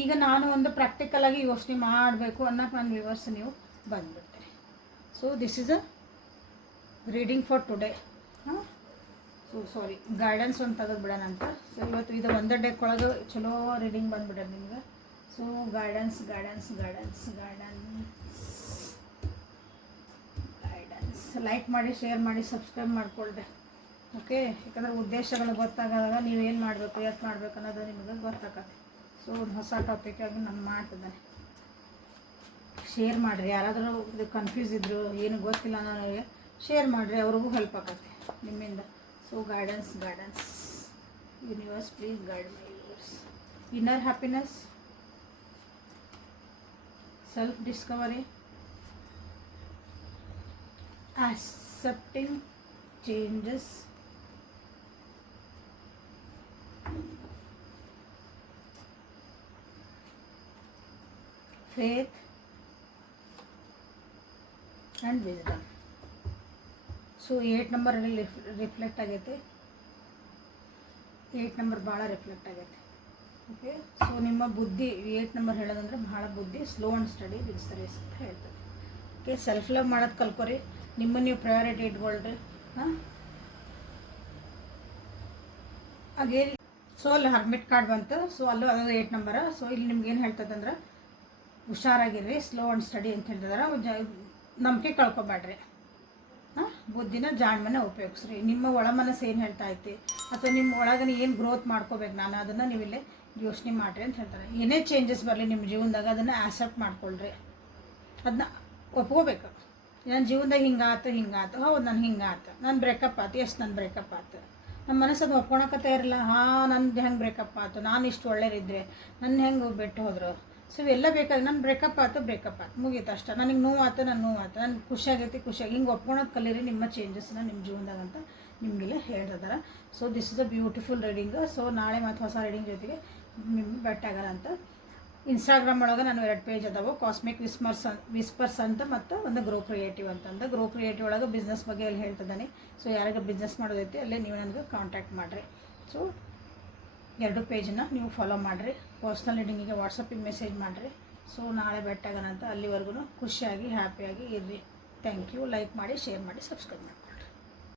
ಈಗ ನಾನು ಒಂದು ಪ್ರಾಕ್ಟಿಕಲಾಗಿ ಯೋಚನೆ ಮಾಡಬೇಕು ಅನ್ನೋಕೆ ನನ್ನ ವ್ಯೂವರ್ಸ್ ನೀವು ಬಂದುಬಿಡ್ತೀರಿ. So this is a reading for today. So ಸಾರಿ, ಗೈಡೆನ್ಸ್ ಒಂದು ತೆಗೆದುಬಿಡೋಣ ಅಂತ. ಸೊ ಇವತ್ತು ಇದು ಒಂದೇ ಡೇಕ್ ಒಳಗೆ ಚಲೋ ರೀಡಿಂಗ್ ಬಂದುಬಿಡೋದು ನಿಮ್ಗೆ. ಸೊ ಗೈಡೆನ್ಸ್ ಲೈಕ್ ಮಾಡಿ, ಶೇರ್ ಮಾಡಿ, ಸಬ್ಸ್ಕ್ರೈಬ್ ಮಾಡಿಕೊಳ್ಳ್ರಿ. ಓಕೆ, ಯಾಕಂದರೆ ಉದ್ದೇಶಗಳು ಗೊತ್ತಾಗದಾಗ ನೀವೇನು ಮಾಡಬೇಕು, ಎಷ್ಟು ಮಾಡಬೇಕು ಅನ್ನೋದು ನಿಮಗೆ ಗೊತ್ತಾಗತ್ತೆ. ಸೊ ಒಂದು ಹೊಸ ಟಾಪಿಕಾಗಿ ನಾನು ಮಾಡ್ತಿದ್ದೇನೆ. ಶೇರ್ ಮಾಡಿರಿ, ಯಾರಾದರೂ ಇದು ಕನ್ಫ್ಯೂಸ್ ಇದ್ದರು, ಏನು ಗೊತ್ತಿಲ್ಲ ನನಗೆ ಶೇರ್ ಮಾಡಿರಿ, ಅವ್ರಿಗೂ ಹೆಲ್ಪ್ ಆಗತ್ತೆ ನಿಮ್ಮಿಂದ. So guidance, universe, please guide my universe. Inner happiness, self-discovery, accepting changes, faith and wisdom. So 8 ನಂಬರಲ್ಲಿ ರಿಫ್ಲೆಕ್ಟ್ ಆಗೈತೆ. 8 ನಂಬರ್ ಭಾಳ ರಿಫ್ಲೆಕ್ಟ್ ಆಗೈತೆ. ಓಕೆ, ಸೊ ನಿಮ್ಮ ಬುದ್ಧಿ 8 ನಂಬರ್ ಹೇಳೋದಂದ್ರೆ ಭಾಳ ಬುದ್ಧಿ, slow and study will service ಅಂತ ಹೇಳ್ತದೆ. ಓಕೆ, ಸೆಲ್ಫ್ ಲವ್ ಮಾಡೋದು ಕಲ್ಕೊರಿ, ನಿಮ್ಮನ್ನು ನೀವು ಪ್ರಯಾರಿಟಿ ಇಟ್ಕೊಳ್ರಿ. ಸೊ ಅಲ್ಲಿ ಹರ್ಮಿಟ್ ಕಾರ್ಡ್ ಬಂತು. ಸೊ ಅಲ್ಲೂ ಅದು 8 ನಂಬರ್. ಸೊ ಇಲ್ಲಿ ನಿಮ್ಗೆ ಏನು ಹೇಳ್ತದಂದ್ರೆ ಹುಷಾರಾಗಿರ್ರಿ, ಸ್ಲೋ ಆ್ಯಂಡ್ ಸ್ಟಡಿ ಅಂತ ಹೇಳ್ತಿದಾರೆ. ನಂಬಿಕೆ ಕಳ್ಕೊಬೇಡ್ರಿ, ಬುದ್ಧಿನ ಜಾಣ್ಮನೆ ಉಪಯೋಗಿಸ್ರಿ. ನಿಮ್ಮ ಒಳ ಮನಸ್ಸು ಏನು ಹೇಳ್ತಾ ಐತಿ ಅಥವಾ ನಿಮ್ಮ ಒಳಗನೆ ಏನು ಗ್ರೋತ್ ಮಾಡ್ಕೋಬೇಕು ನಾನು, ಅದನ್ನು ನೀವು ಇಲ್ಲೇ ಯೋಚನೆ ಮಾಡಿರಿ ಅಂತ ಹೇಳ್ತಾರೆ. ಏನೇ ಚೇಂಜಸ್ ಬರಲಿ ನಿಮ್ಮ ಜೀವನದಾಗ ಅದನ್ನು ಆಕ್ಸೆಪ್ಟ್ ಮಾಡ್ಕೊಳ್ರಿ, ಅದನ್ನ ಒಪ್ಕೋಬೇಕು. ನನ್ನ ಜೀವನದಾಗ ಹಿಂಗಾತು, ಹೌದು ನಾನು ಹಿಂಗಾತು, ನಾನು ಬ್ರೇಕಪ್ ಆಯ್ತು, ಎಷ್ಟು ನನ್ನ ಬ್ರೇಕಪ್ ಆಯ್ತು, ನಮ್ಮ ಮನಸ್ಸನ್ನು ಒಪ್ಕೊಳಕತ್ತೇ ಇರಲ್ಲ. ನಂದು ಹೆಂಗೆ ಬ್ರೇಕಪ್ ಆಯ್ತು, ನಾನು ಇಷ್ಟು ಒಳ್ಳೇದಿದ್ರೆ ನನ್ನ ಹೆಂಗೆ ಬಿಟ್ಟು ಹೋದರು. ಸೊ ಇವೆಲ್ಲ ಬೇಕಾದ್ರೆ ನಾನು ಬ್ರೇಕಪ್ ಆಯ್ತು ಮುಗೀತು ಅಷ್ಟೇ. ನನಗೆ ನೋವಾಯ್ತು, ನನಗೆ ಖುಷಿಯಾಗೈತಿ ಹಿಂಗೆ ಒಪ್ಕೊಳೋದು ಕಲೀರಿ ನಿಮ್ಮ ಚೇಂಜಸ್ನ ನಿಮ್ಮ ಜೀವನದಾಗ ಅಂತ ನಿಮಗೆಲ್ಲ ಹೇಳ್ತಿದ್ದಾರೆ. So this is a beautiful reading. So ನಾಳೆ ಮತ್ತು ಹೊಸ ರೀಡಿಂಗ್ ಜೊತೆಗೆ ನಿಮ್ಗೆ ಬೆಟ್ಟಾಗಲ್ಲ ಅಂತ. ಇನ್ಸ್ಟಾಗ್ರಾಮ್ ಒಳಗೆ ನಾನು 2 ಪೇಜ್ ಅದಾವೆ, ಕಾಸ್ಮಿಕ್ ವಿಸ್ಪರ್ಸ್ ಅಂತ ಮತ್ತು ಒಂದು ಗ್ರೋ ಕ್ರಿಯೇಟಿವ್ ಅಂತಂದು. ಗ್ರೋ ಕ್ರಿಯೇಟಿವ್ ಒಳಗೆ ಬಿಸ್ನೆಸ್ ಬಗ್ಗೆ ಎಲ್ಲ ಹೇಳ್ತಿದ್ದಾನೆ. ಸೊ ಯಾರಿಗೆ ಬಿಸ್ನೆಸ್ ಮಾಡೋದೈತಿ ಅಲ್ಲೇ ನೀವು ನನಗೆ ಕಾಂಟ್ಯಾಕ್ಟ್ ಮಾಡಿರಿ. ಸೊ 2 ಪೇಜನ್ನ ನೀವು ಫಾಲೋ ಮಾಡಿರಿ. ಪರ್ಸ್ನಲ್ ರೀಡಿಂಗಿಗೆ ವಾಟ್ಸಪ್ಪಿಗೆ ಮೆಸೇಜ್ ಮಾಡಿರಿ. ಸೊ ನಾಳೆ ಬೆಟ್ಟಾಗಣ ಅಂತ. ಅಲ್ಲಿವರೆಗೂ ಖುಷಿಯಾಗಿ ಹ್ಯಾಪಿಯಾಗಿ ಇರ್ರಿ. Thank you. ಲೈಕ್ ಮಾಡಿ, ಶೇರ್ ಮಾಡಿ, ಸಬ್ಸ್ಕ್ರೈಬ್ ಮಾಡಿ.